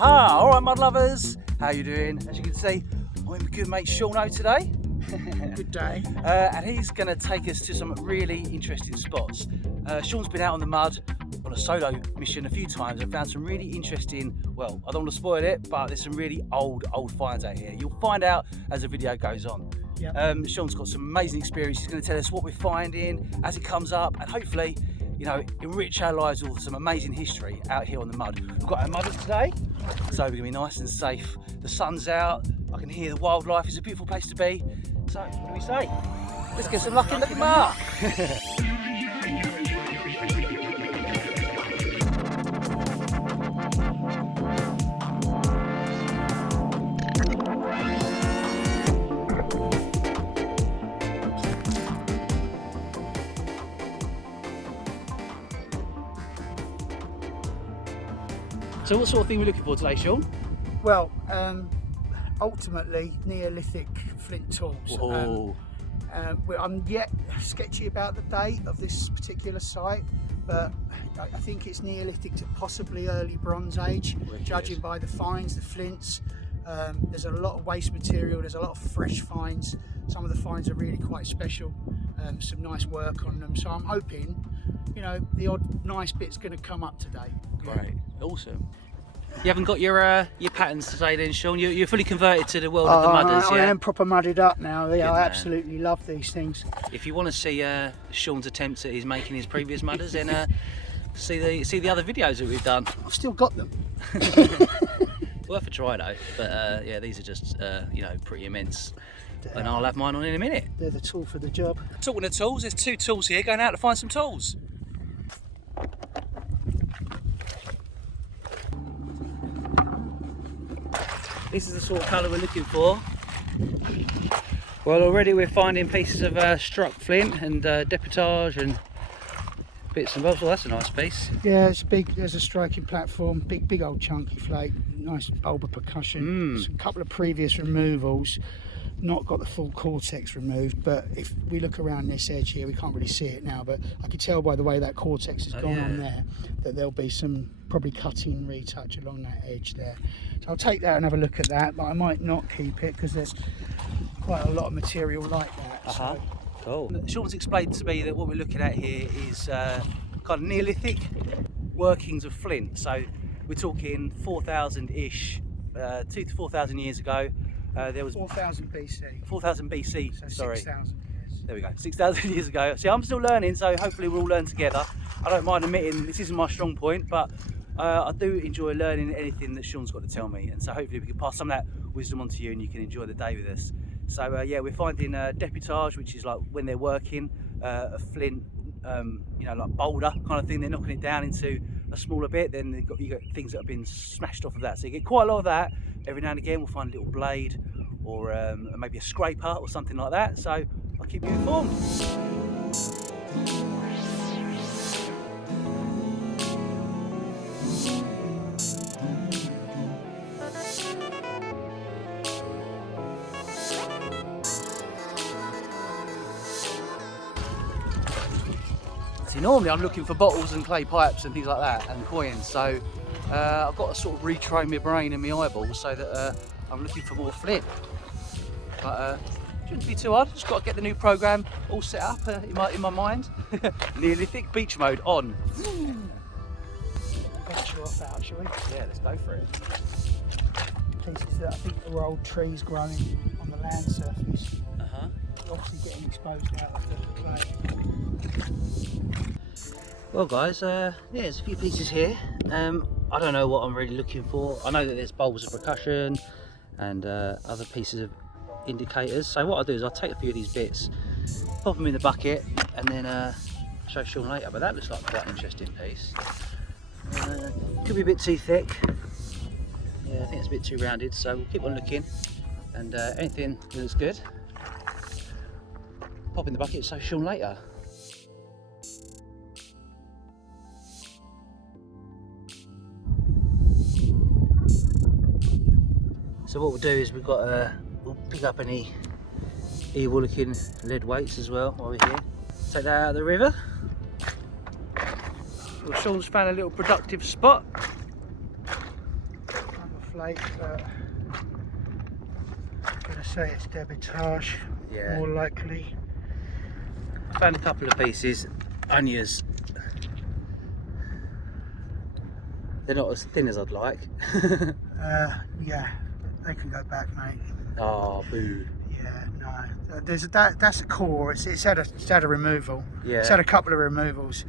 Aha! Alright mud lovers, how you doing? As you can see, I'm with my good mate Sean today. Good day. And he's going to take us to some really interesting spots. Sean's been out on the mud on a solo mission a few times and found some really interesting, well, I don't want to spoil it, but there's some really old finds out here. You'll find out as the video goes on. Yep. Sean's got some amazing experience. He's going to tell us what we're finding as it comes up, and hopefully, you know, enrich our lives with some amazing history out here on the mud. We've got our mudders today, so we're going to be nice and safe. The sun's out, I can hear the wildlife. It's a beautiful place to be. So, what do we say? Let's get some luck in the mark. So what sort of thing are we looking for today, Sean? Well, ultimately Neolithic flint tools. I'm yet sketchy about the date of this particular site, but I think it's Neolithic to possibly early Bronze Age, judging by the finds, the flints. There's a lot of waste material, there's a lot of fresh finds. Some of the finds are really quite special, some nice work on them. So I'm hoping, you know, the odd nice bit's going to come up today. Great, awesome. You haven't got your patterns today then, Sean? You're fully converted to the world of the mudders, yeah? I am proper mudded up now. Good I man. absolutely love these things. If you want to see Sean's attempts at his making his previous mudders, then see the other videos that we've done. I've still got them. Worth a try though, but yeah, these are just you know, pretty immense. And I'll have mine on in a minute. They're the tool for the job. Talking of tools, there's two tools here, going out to find some tools. This is the sort of colour we're looking for. Well, already we're finding pieces of struck flint and debitage and bits and bobs. Well, that's a nice piece. Yeah, it's big. There's a striking platform, big old chunky flake, nice bulb of percussion. There's a couple of previous removals, not got the full cortex removed, but if we look around this edge here, we can't really see it now, but I can tell by the way that cortex has gone on there that there'll be some probably cutting retouch along that edge there. So I'll take that and have a look at that, but I might not keep it because there's quite a lot of material like that. So. Cool. Sean's explained to me that what we're looking at here is kind of Neolithic workings of flint. So we're talking 4,000-ish, 2,000 to 4,000 years ago. There was 4,000 BC. 4,000 BC, so sorry. 6,000 years. There we go, 6,000 years ago. See, I'm still learning, so hopefully we'll all learn together. I don't mind admitting this isn't my strong point, but I do enjoy learning anything that Sean's got to tell me, and so hopefully we can pass some of that wisdom on to you and you can enjoy the day with us. So yeah, we're finding debitage, which is like when they're working, a flint, you know, like boulder kind of thing. They're knocking it down into a smaller bit, then you got things that have been smashed off of that. So you get quite a lot of that. Every now and again we'll find a little blade or maybe a scraper or something like that. So I'll keep you informed. See, normally I'm looking for bottles and clay pipes and things like that and coins, so I've got to sort of retrain my brain and my eyeballs so that I'm looking for more flint. But shouldn't be too hard, just got to get the new program all set up in my mind. Neolithic beach mode on. Venture off out, shall we? Yeah, let's go for it. Pieces that I think were old trees growing on the land surface. Obviously getting exposed out of the clay. Well guys, yeah, there's a few pieces here. I don't know what I'm really looking for. I know that there's bulbs of percussion and other pieces of indicators. So what I'll do is I'll take a few of these bits, pop them in the bucket, and then show Sean later. But that looks like quite an interesting piece. Could be a bit too thick. Yeah, I think it's a bit too rounded, so we'll keep on looking. And anything that looks good, pop in the bucket, show Sean later. So what we'll do is we'll pick up any evil looking lead weights as well while we're here. Take that out of the river. Well, Sean's found a little productive spot. flake, but I'm gonna say it's debitage, Yeah. more likely. I found a couple of pieces, only as they're not as thin as I'd like. Yeah, they can go back, mate. Oh, boo. Yeah, no. That's a core. It's had a removal. Yeah. It's had a couple of removals,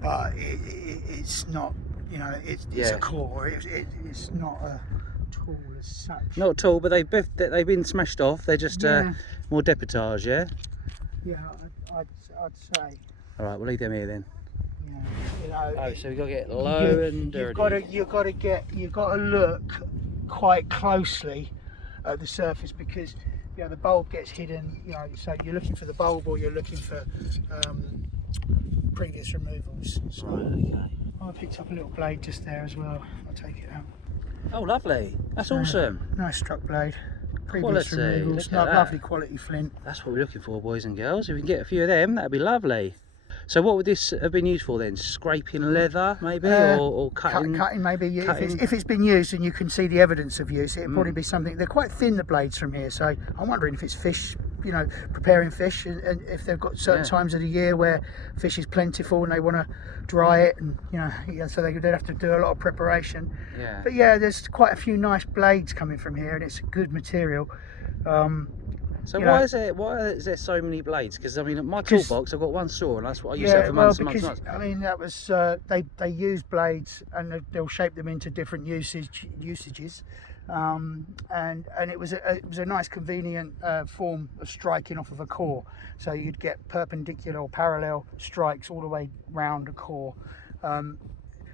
but it's not. You know, it's a core. It's not a tool as such. Not at all, but they've been smashed off. They're just more debitage, yeah. Yeah, I'd say. All right, we'll leave them here then. Yeah, you know. Oh, so we've got to get low and dirty. You've got to look quite closely at the surface, because you know the bulb gets hidden. You know, so you're looking for the bulb or you're looking for previous removals. So Right, okay. I picked up a little blade just there as well. I'll take it out. Oh, lovely. That's awesome. Nice struck blade. Previous Quality, removals. look at that. Lovely quality flint. That's what we're looking for, boys and girls. If we can get a few of them, that'd be lovely. So what would this have been used for then? Scraping leather, maybe, or cutting? Cutting, maybe. Cutting. If it's been used and you can see the evidence of use, it'd probably be something. They're quite thin, the blades from here, so I'm wondering if it's fish. You know, preparing fish, and if they've got certain times of the year where fish is plentiful and they want to dry it, and you know, so they'd have to do a lot of preparation. Yeah. But yeah, there's quite a few nice blades coming from here, and it's a good material. So why is there so many blades? Because I mean, in my toolbox I've got one saw, and that's what I use for months and months and months. I mean, that was they use blades and they'll shape them into different usages. And it was a nice convenient form of striking off of a core, so you'd get perpendicular or parallel strikes all the way round a core.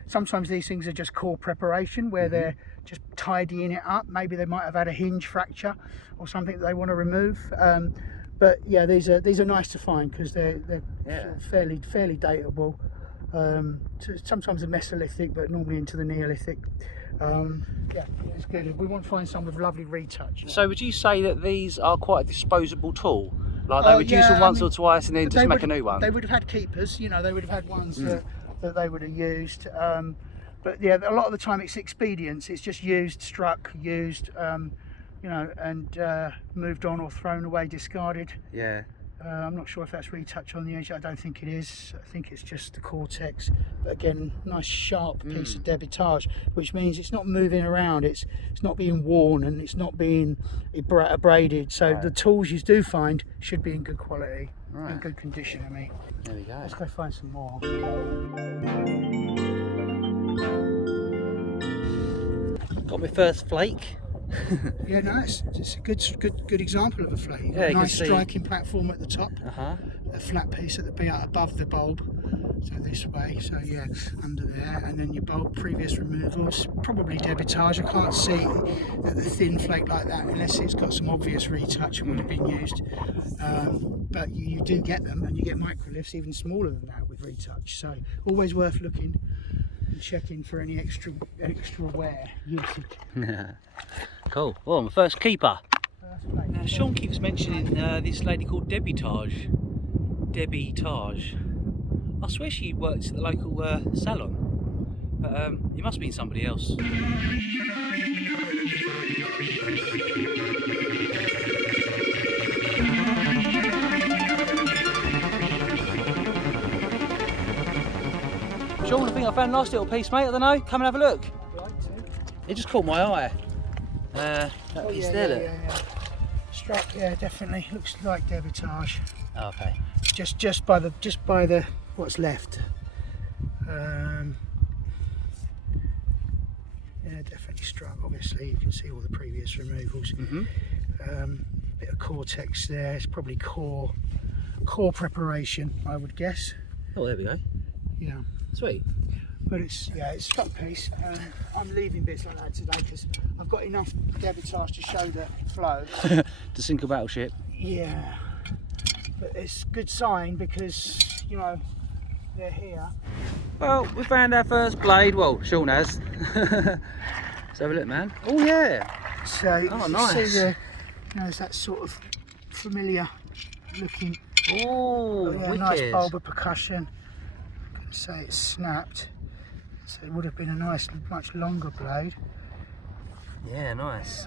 Sometimes these things are just core preparation, where they're just tidying it up. Maybe they might have had a hinge fracture or something that they want to remove. But yeah, these are nice to find because they're fairly dateable. Sometimes a Mesolithic, but normally into the Neolithic. Yeah, it's good. We want to find some with lovely retouch. So would you say that these are quite a disposable tool? Like they would use them once or twice and then just make a new one? They would have had keepers, you know, they would have had ones that they would have used. But yeah, a lot of the time it's expedience. It's just used, struck, used, you know, and moved on or thrown away, discarded. Yeah. I'm not sure if that's retouch on the edge. I don't think it is. I think it's just the cortex. But again, nice sharp piece of debitage, which means it's not moving around. It's not being worn and it's not being abraded. So the tools you do find should be in good quality, in good condition. I mean, there we go. Let's go find some more. Got my first flake. Yeah, nice. It's a good example of a flake. Yeah, a nice striking platform at the top. Uh-huh. A flat piece at the bit above the bulb. So this way. So yeah, under there, and then your bulb. Previous removals. Probably debitage. I can't see the thin flake like that unless it's got some obvious retouch and would have been used. But you do get them, and you get microliths even smaller than that with retouch. So always worth looking and checking for any extra wear usage. Cool. Well, my first keeper. Now, Sean keeps mentioning this lady called Debitage. Debitage. I swear she works at the local salon, but it must mean somebody else. Sean, I think I found a nice little piece, mate. I don't know. Come and have a look. It just caught my eye. That piece there. Yeah. Struck, yeah, definitely looks like debitage. Okay. Just by the what's left. Yeah, definitely struck. Obviously, you can see all the previous removals. Bit of cortex there. It's probably core preparation, I would guess. Oh, there we go. Yeah. Sweet. But it's a struck piece. I'm leaving bits like that today because I've got enough debitage to show the flow. To sink a battleship. Yeah, but it's a good sign because, you know, they're here. Well, we found our first blade. Well, Sean has. Let's have a look, man. Oh yeah. So you nice. see there's that sort of familiar looking. Oh, wicked. Nice bulb of percussion. I can say it's snapped. So it would have been a nice, much longer blade. Yeah, nice.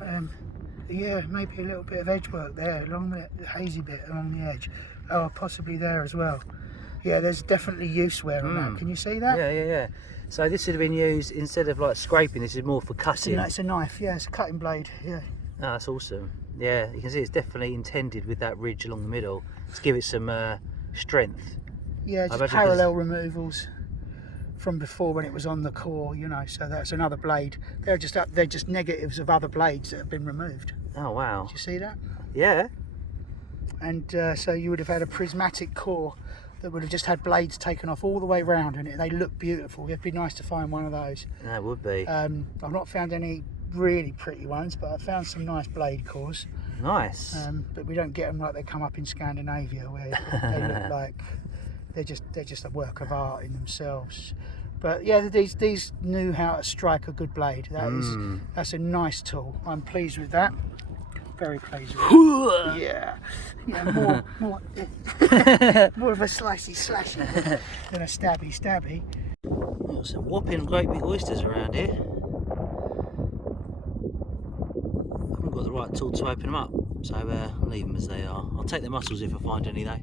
Yeah, maybe a little bit of edge work there, along the hazy bit along the edge. Oh, possibly there as well. Yeah, there's definitely use wear on that. Can you see that? Yeah. So this would have been used, instead of like scraping, this is more for cutting. So it's a knife, yeah, it's a cutting blade, yeah. Oh, that's awesome. Yeah, you can see it's definitely intended with that ridge along the middle to give it some strength. Yeah, just parallel removals from before when it was on the core, you know, so that's another blade. They're just negatives of other blades that have been removed. Oh, wow. Did you see that? Yeah. And so you would have had a prismatic core that would have just had blades taken off all the way round, and they look beautiful. It'd be nice to find one of those. That would be. I've not found any really pretty ones, but I found some nice blade cores. Nice. But we don't get them like they come up in Scandinavia, where they look like they're just a work of art in themselves. But yeah, these knew how to strike a good blade. That's a nice tool. I'm pleased with that. Very pleased with it. Yeah, more more of a slicey slashy than a stabby stabby. Got some whopping great big oysters around here. I haven't got the right tool to open them up, so I'll leave them as they are. I'll take the mussels if I find any though.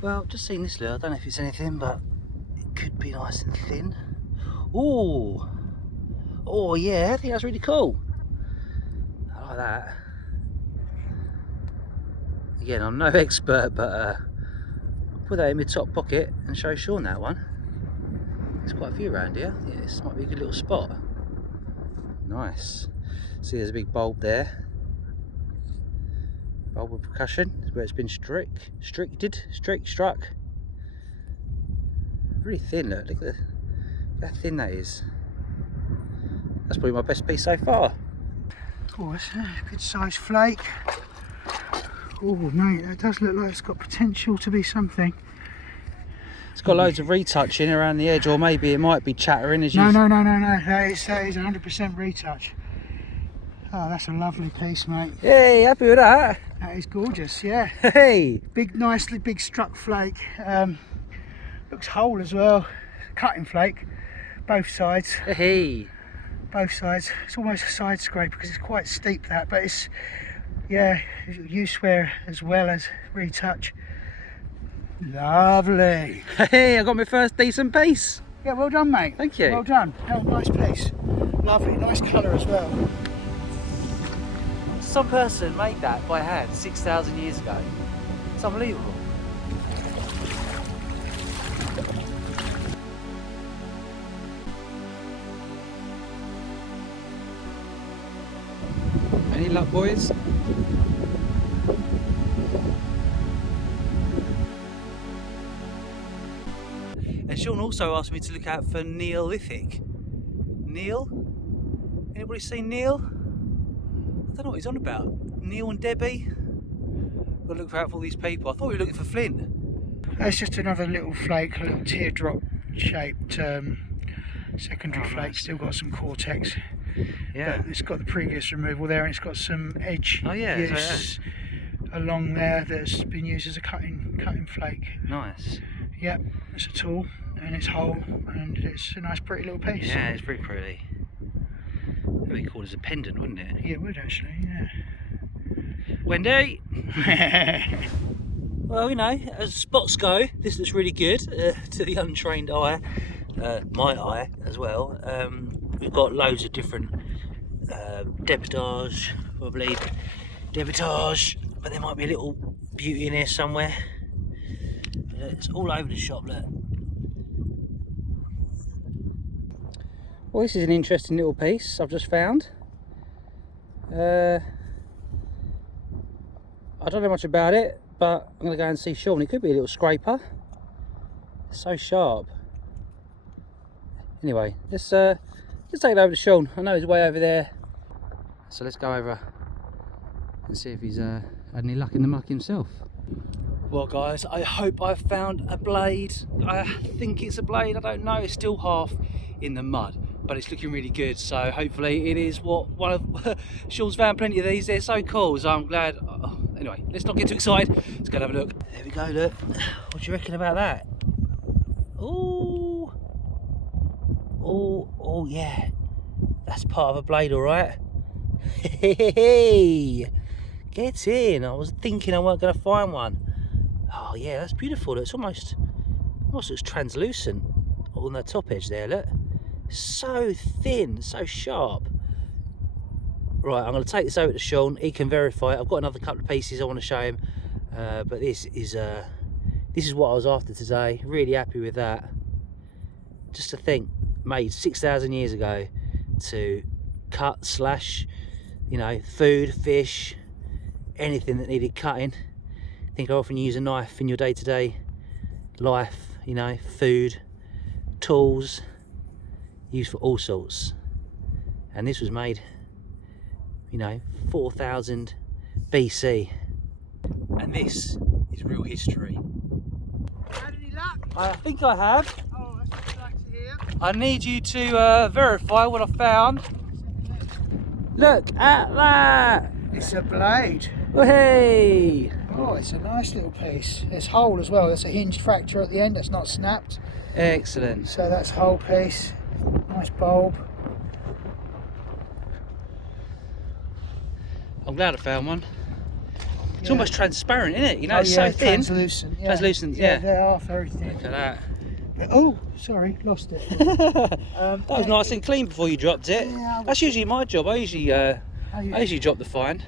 Well, just seen this lure. I don't know if it's anything, but it could be nice and thin. Oh yeah, I think that's really cool. I like that. Again, I'm no expert, but I'll put that in my top pocket and show Sean that one. There's quite a few around here. Yeah, this might be a good little spot. Nice. See, there's a big bulb there. Bulb with percussion, where it's been struck. Really thin, look at how thin that is. That's probably my best piece so far. Oh, it's a good sized flake. Oh mate, that does look like it's got potential to be something. It's got loads of retouching around the edge, or maybe it might be chattering as you... No, that is 100% retouch. Oh, that's a lovely piece, mate. Hey, happy with that? That is gorgeous, yeah. Hey! Big, nicely big struck flake. Looks whole as well. Cutting flake, both sides. Hey! Both sides. It's almost a side scrape because it's quite steep, that, but it's, yeah, use wear as well as retouch. Lovely. Hey, I got my first decent piece. Yeah, well done, mate. Thank you. Well done. Oh, nice piece. Lovely, nice colour as well. Some person made that by hand 6,000 years ago. It's unbelievable. Any luck, boys? And Sean also asked me to look out for Neolithic. Neil? Anybody seen Neil? I don't know what he's on about. Neil and Debbie? Got to look out for all these people. I thought we were looking for flint. That's just another little flake, a little teardrop shaped secondary flake. Nice. Still got some cortex. Yeah. But it's got the previous removal there, and it's got some edge use along there that's been used as a cutting flake. Nice. Yep, it's a tool, and it's whole, and it's a nice pretty little piece. Yeah, it's pretty pretty. That would be cool as a pendant, wouldn't it? Yeah, it would actually, yeah. Wendy! Well, you know, as spots go, this looks really good to the untrained eye, my eye as well. We've got loads of different debitage, probably debitage, but there might be a little beauty in here somewhere. It's all over the shop, look. Well, this is an interesting little piece I've just found. I don't know much about it, but I'm going to go and see Sean. It could be a little scraper. It's so sharp. Anyway, let's take it over to Sean. I know he's way over there. So let's go over and see if he's had any luck in the muck himself. Well guys, I hope I've found a blade. I think it's a blade, I don't know. It's still half in the mud, but it's looking really good. So hopefully it is what one of Sean's found plenty of these. They're so cool, so I'm glad. Anyway, let's not get too excited. Let's go and have a look. There we go, look. What do you reckon about that? Oh yeah. That's part of a blade, all right. Hey, get in. I was thinking I weren't going to find one. Oh yeah, that's beautiful. It's almost looks translucent on the top edge there, look. So thin, so sharp. Right, I'm going to take this over to Sean. He can verify it. I've got another couple of pieces I want to show him, but this is what I was after today. Really happy with that. Just to think, made 6,000 years ago to cut, slash, you know, food, fish, anything that needed cutting. I think I often use a knife in your day-to-day life, you know, food, tools, used for all sorts. And this was made, you know, 4,000 BC. And this is real history. Had any luck? I think I have. Oh, that's what I'd like to hear. I need you to verify what I found. Look at that! It's a blade. Oh, hey! Oh, it's a nice little piece. It's whole as well. There's a hinged fracture at the end that's not snapped. Excellent. So that's a whole piece. Nice bulb. I'm glad I found one. It's Yeah. almost transparent, isn't it? You know, Oh, it's yeah, so thin. Translucent. Yeah. Translucent, yeah. They are very thin. Look at that. Oh, sorry, lost it. That was nice and clean before you dropped it. Yeah, That's usually my job. I usually drop the find.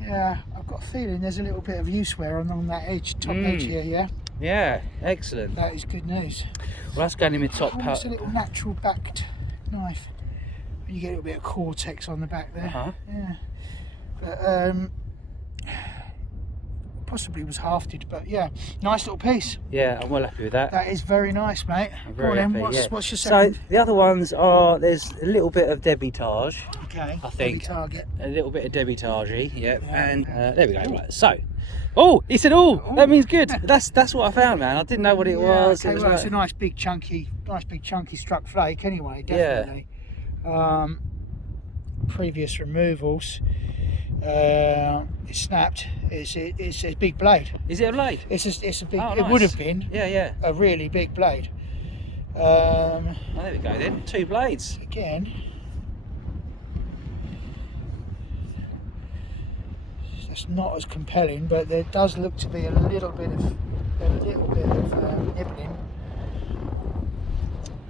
Yeah, I've got a feeling there's a little bit of use wear on that edge, top edge here, yeah? Yeah, excellent. That is good news. Well, that's going in my top Oh, part. it's a little natural backed knife. You get a little bit of cortex on the back there. Uh-huh. Yeah. But, possibly was hafted, but yeah, nice little piece. Yeah, I'm well happy with that. That is very nice, mate. I'm Go on very then, happy, yeah. what's your So second? the other ones are, there's a little bit of debitage. Okay, I think. target. A little bit of debitage, yeah. Yeah. And there we go. Right. So, oh, he said, oh, that means good. That's what I found, man. I didn't know what it was. Okay, It was well, like- it's a nice big chunky struck flake anyway, definitely. Previous removals, it snapped. It's a big blade. Is it a blade? It's a big. Oh, It nice. would have been Yeah, yeah. a really big blade. Oh, there we go then. 2 blades. Again, that's not as compelling, but there does look to be a little bit of nibbling.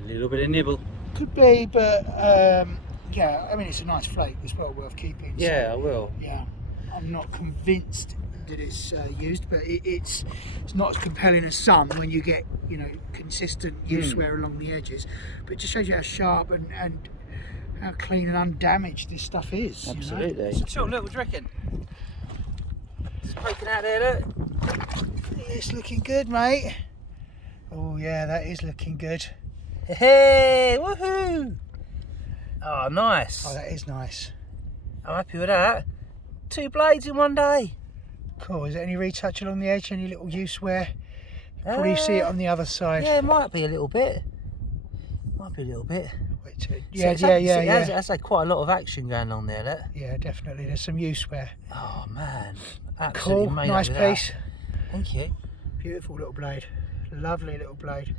A little bit of nibble. Could be, but yeah, I mean it's a nice flake as well, worth keeping. so, Yeah, I will. yeah, I'm not convinced that it's used, but it's not as compelling as some when you get, you know, consistent use wear along the edges. But it just shows you how sharp and how clean and undamaged this stuff is. Absolutely. You know? Sure, look, what do you reckon? Just poking out there, look. It's looking good, mate. Oh yeah, that is looking good. Hey, woohoo! Oh, nice. Oh, that is nice. I'm happy with that. 2 blades in one day. Cool. Is there any retouch along the edge? Any little use wear? Probably see it on the other side. Yeah, it might be a little bit. Wait till it- Yeah, yeah. That's like quite a lot of action going on there, look. Yeah, definitely. There's some use wear. Oh man, absolutely Cool. made Nice up with that. piece. Thank you. Beautiful little blade. Lovely little blade.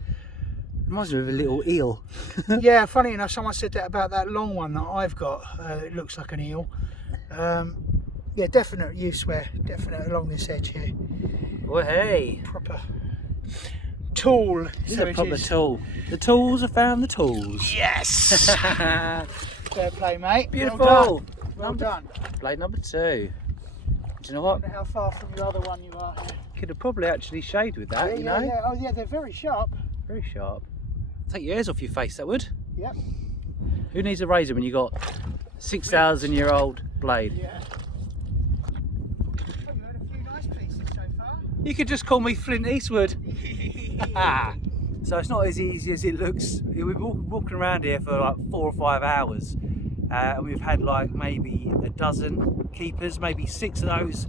Reminds me of a little eel. Yeah, funny enough, someone said that about that long one that I've got. It looks like an eel. Yeah, definite use wear. Definite along this edge here. Well, hey, Proper tool. this is so a it proper is. tool. The tools have found the tools. Yes. Fair play, mate. Beautiful. Well done. Well done. Blade number 2. Do you know what? I wonder how far from your other one you are here. Could have probably actually shaved with that, you know? Yeah. Oh yeah, they're very sharp. Very sharp. Take your hairs off your face, that would. Yep. Who needs a razor when you got 6,000-year-old blade? Yeah. Oh, you had a few nice pieces so far. You could just call me Flint Eastwood. So it's not as easy as it looks. We've been walking around here for like 4 or 5 hours. And we've had like maybe a dozen keepers, maybe 6 of those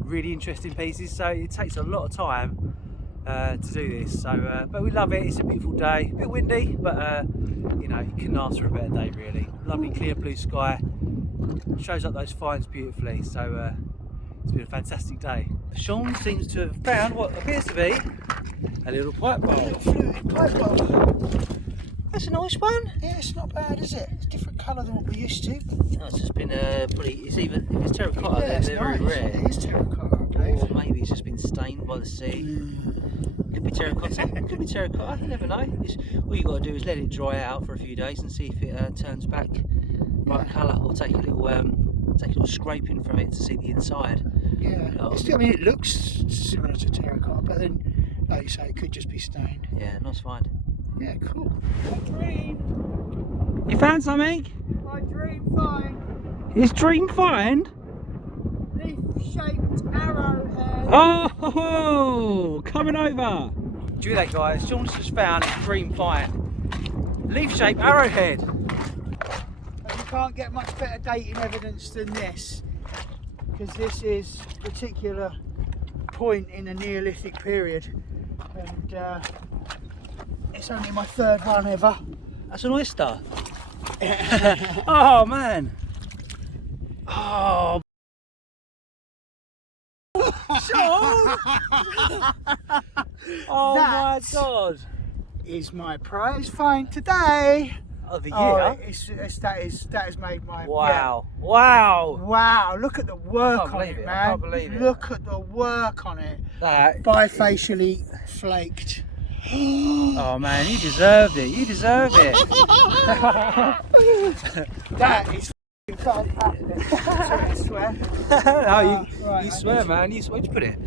really interesting pieces. So it takes a lot of time to do this. So, but we love it. It's a beautiful day. A bit windy, but you know, you couldn't ask for a better day really. Lovely clear blue sky. Shows up those finds beautifully. So it's been a fantastic day. Sean seems to have found what appears to be a little pipe bowl. Fluid pipe bowl. That's a nice one. Yeah, it's not bad, is it? It's different colour than what we used to. No, it's just been pretty. It's even if it's terracotta, Yeah, they're very nice. rare. It is terracotta, I believe. Or maybe it's just been stained by the sea. Could be terracotta. Could be terracotta. You never know. All you got to do is let it dry out for a few days and see if it turns back right colour, or take a little scraping from it to see the inside. Yeah. I mean, it looks similar to terracotta, but then, like you say, it could just be stained. Yeah, nice find. Yeah, cool. You found something? My dream find. It's dream find. Leaf-shaped arrowhead. Oh, coming over. Do you hear that, guys? Sean's just found his dream find. Leaf-shaped arrowhead. You can't get much better dating evidence than this, because this is a particular point in the Neolithic period, and it's only my third one ever. That's an oyster. Oh man. Oh. Sean! Oh my God. Is my prize find today. Of the year? Oh, that has made my... Wow. Yeah. Wow. Wow, look at the work on it, man. I can't believe it. Look at the work on it. That. Bifacially flaked. Oh man, you deserved it. You deserved it. That is fantastic. Sorry, I swear. No, Right, you swear, man. You swear. Where'd you put it?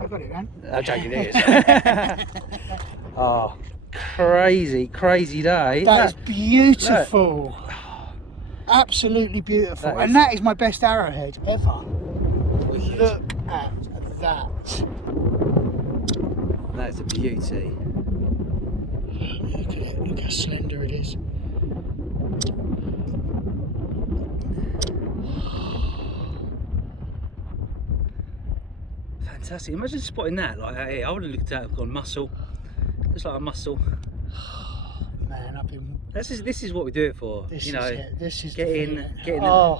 I got it, man. I'm joking, it is. Oh, crazy day. That is beautiful. Look. Absolutely beautiful. And that is my best arrowhead ever. Wicked. Look at that. That's a beauty. Look at it. Look how slender it is. Fantastic. Imagine spotting that like out here. I would have looked at it and gone mussel. Looks like a mussel. Man, I've been... This is what we do it for. This you know, is it. This is get your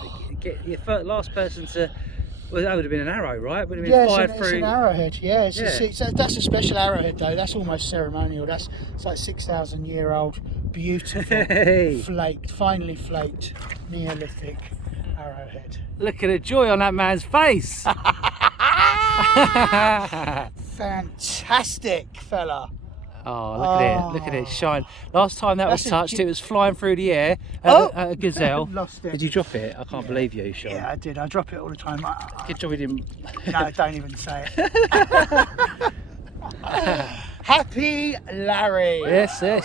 last person to... Well, that would have been an arrow, right? Would have been fired through. It's an arrowhead. Yeah, that's a special arrowhead though. That's almost ceremonial. It's like 6,000-year-old, beautiful, flaked, finely flaked Neolithic arrowhead. Look at the joy on that man's face. Fantastic, fella. Oh, look at it shine. Last time that was touched, it was flying through the air at a gazelle. Lost it. Did you drop it? I can't believe you, Sean. Yeah, I did. I drop it all the time. Good job we didn't. No, don't even say it. Happy Larry. Yes. That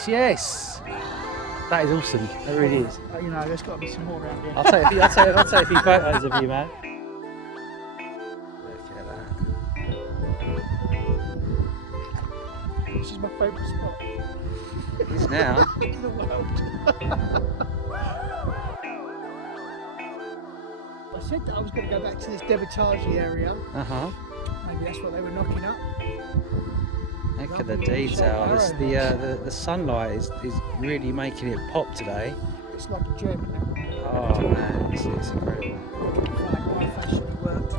is awesome. That really is. You know, there's got to be some more around here. I'll take a few photos of you, man. Look at that. This is my favourite spot. It is now. In the world. I said that I was going to go back to this debitage area. Maybe that's what they were knocking up. Look at the detail. The sunlight is really making it pop today. It's like a gem. Oh man, it's incredible. Bifacially worked,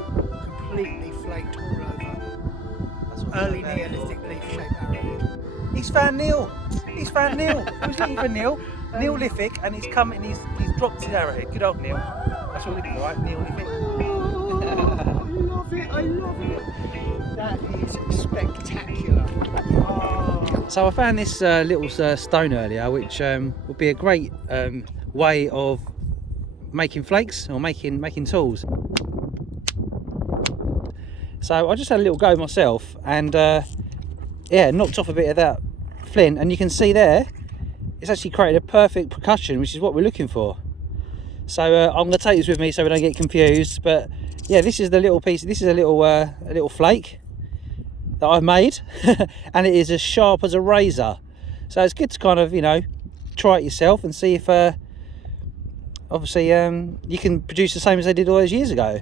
completely flaked all over. Early Neolithic leaf-shaped arrowhead. He's found Neil. He was looking for Neil. Neolithic, and he's come and he's dropped his arrowhead. Good old Neil. That's what we're looking for, right? Neolithic. Oh, I love it. That is spectacular. Oh. So I found this little stone earlier, which would be a great way of making flakes or making tools. So I just had a little go myself, and knocked off a bit of that flint, and you can see there it's actually created a perfect percussion, which is what we're looking for. So I'm going to take this with me so we don't get confused, but yeah, this is the little piece. This is a little flake that I've made and it is as sharp as a razor, so it's good to kind of, you know, try it yourself and see if obviously you can produce the same as they did all those years ago.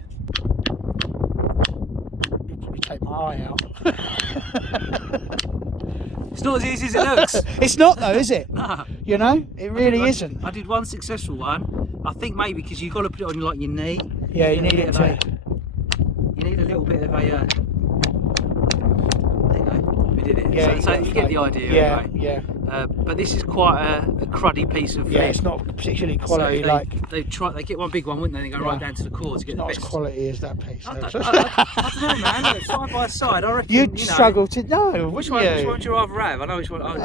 You'll probably take my eye out. It's not as easy as it looks. It's not though, is it? Nah. You know, it really isn't. I did one successful one. I think maybe because you've got to put it on like your knee. Yeah, you need it to. You need a little bit of a. There you go. A we did it. Yeah, So you get the idea. Yeah, anyway. yeah. But this is quite a cruddy piece of flint. Yeah, it's not particularly quality. So they get one big one, wouldn't they? And go right down to the core to get the not best. as quality as that piece. I don't know, man. Look, side by side, I reckon. You'd struggle to know. Which one would you rather have? I know which one. Right,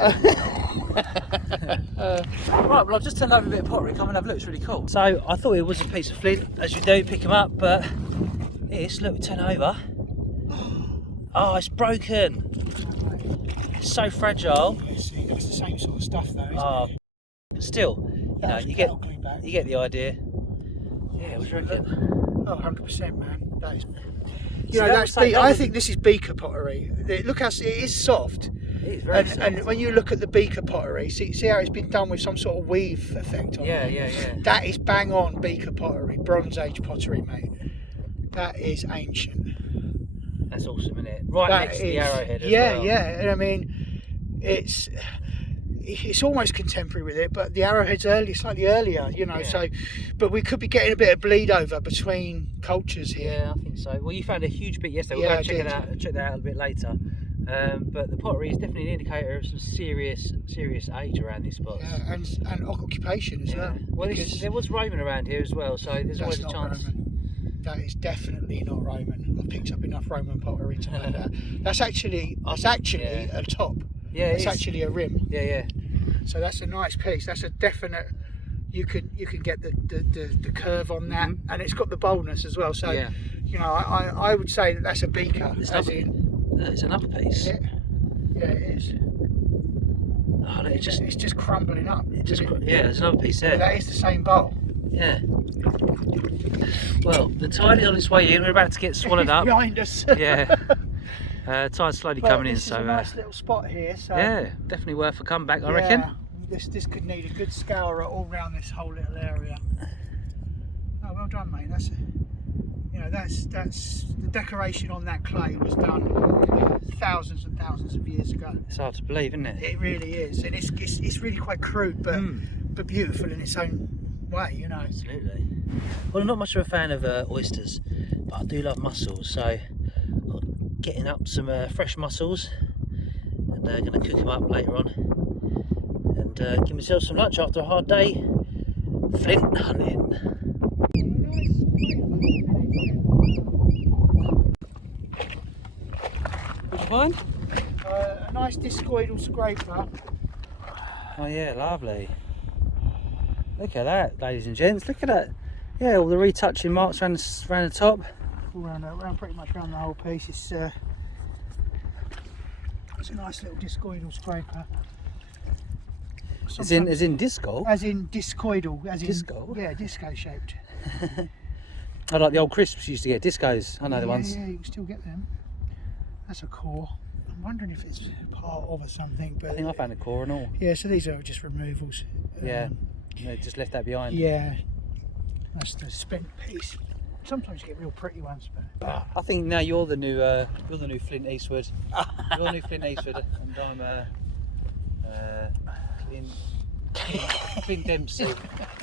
well, I've just turned over a bit of pottery. Come and have a look. It's really cool. So I thought it was a piece of flint, as you do, pick them up, but this, look, turn over. Oh, it's broken. It's so fragile. Let's see, that's the same sort of stuff though, isn't it? Still, you know, you get the idea. Yeah, what do you reckon? Oh, 100%, man. That is. You know, I think this is beaker pottery. Look how it is soft. It is very soft. And when you look at the beaker pottery, see how it's been done with some sort of weave effect on it. Yeah. That is bang on beaker pottery, Bronze Age pottery, mate. That is ancient. That's awesome, isn't it? Right next to the arrowhead as well. Yeah. And I mean, it's almost contemporary with it, but the arrowhead's slightly earlier, you know. So, but we could be getting a bit of bleed over between cultures here. Yeah, I think so. Well, you found a huge bit yesterday. We'll go check that out a bit later. But the pottery is definitely an indicator of some serious age around these spots. Yeah, and occupation as well. Well, there was Roman around here as well, so there's always a chance. Roman. That is definitely not Roman. I've picked up enough Roman pottery to know that. That's actually a top. Yeah, it's actually a rim. Yeah. So that's a nice piece. That's a definite. You can get the curve on that, and it's got the boldness as well. So you know, I would say that's a beaker. It's another piece. Yeah, it is. Oh, look, it's just crumbling up. There's another piece there. That is the same bowl. Yeah. Well, the tide is on its way in. We're about to get swallowed up. Behind us. Yeah. Tide's slowly coming in. This is a nice little spot here. So yeah, definitely worth a comeback, I reckon. This could need a good scourer all around this whole little area. Oh, well done, mate. That's the decoration on that clay was done thousands and thousands of years ago. It's hard to believe, isn't it? It really is, and it's really quite crude, but beautiful in its own way, you know. Absolutely. Well, I'm not much of a fan of oysters, but I do love mussels, so getting up some fresh mussels and going to cook them up later on and give myself some lunch after a hard day flint hunting. What'd you find? A nice discoidal scraper. Oh yeah, lovely. Look at that, ladies and gents. Look at that. Yeah, all the retouching marks around the top. Around pretty much around the whole piece. It's a nice little discoidal scraper. As in disco? As in discoidal. As in disco? Yeah, disco shaped. I like the old crisps you used to get, discos. I know the ones. Yeah, you can still get them. That's a core. I'm wondering if it's part of or something. But I think I found a core and all. Yeah, so these are just removals. Yeah, they just left that behind. Yeah, that's the spent piece. Sometimes you get real pretty ones, but I think now you're the new Flint Eastwood. You're the new Flint Eastwood, and I'm Clint Dempsey.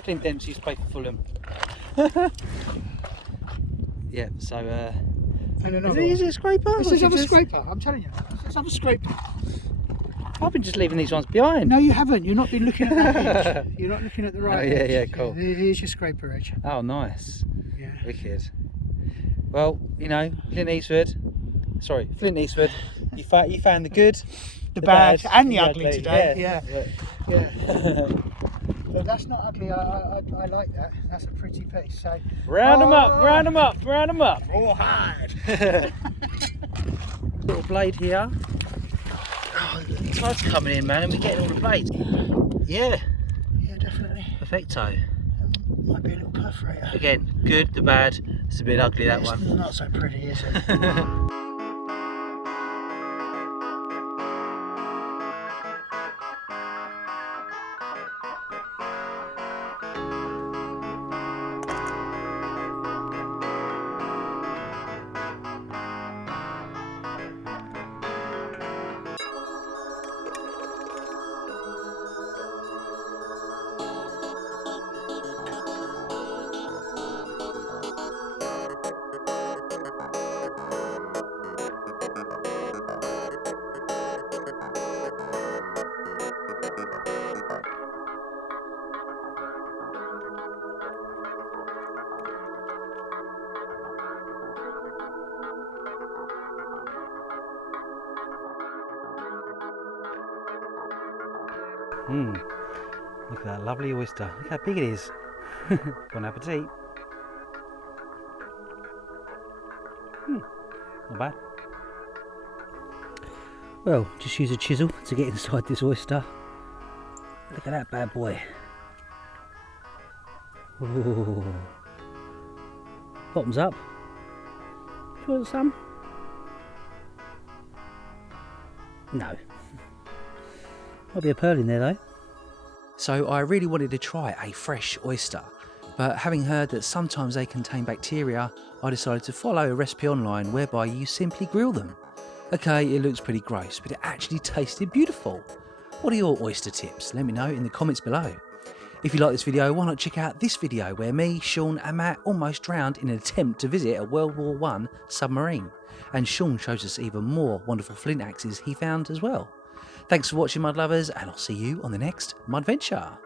Clint Dempsey used to play for Fulham. Yeah, so and another is it a scraper? This is another scraper, I'm telling you. It's another scraper. I've been just leaving these ones behind. No, you haven't. You're not been looking at that edge. You're not looking at the right edge. Yeah, cool. Here's your scraper edge. Oh, nice. Yeah. Wicked. Well, you know, Flint Eastwood, you found the good, the bad and the ugly today. Yeah. But that's not ugly. I like that. That's a pretty piece. So round them up. More hard. Little blade here. Oh, the tide's coming in, man, and we're getting all the blades. Yeah. Yeah, definitely. Perfecto. Might be a little perforator. Again, good, the bad. It's a bit ugly, that one. It's not so pretty, is it? Look at that lovely oyster. Look how big it is. Bon appetit. Not bad. Well, just use a chisel to get inside this oyster. Look at that bad boy. Ooh. Bottoms up. Do you want some? No. Might be a pearl in there though. So I really wanted to try a fresh oyster, but having heard that sometimes they contain bacteria, I decided to follow a recipe online whereby you simply grill them. Okay, it looks pretty gross, but it actually tasted beautiful. What are your oyster tips? Let me know in the comments below. If you like this video, why not check out this video where me, Sean and Matt almost drowned in an attempt to visit a World War I submarine. And Sean shows us even more wonderful flint axes he found as well. Thanks for watching, Mud Lovers, and I'll see you on the next Mudventure.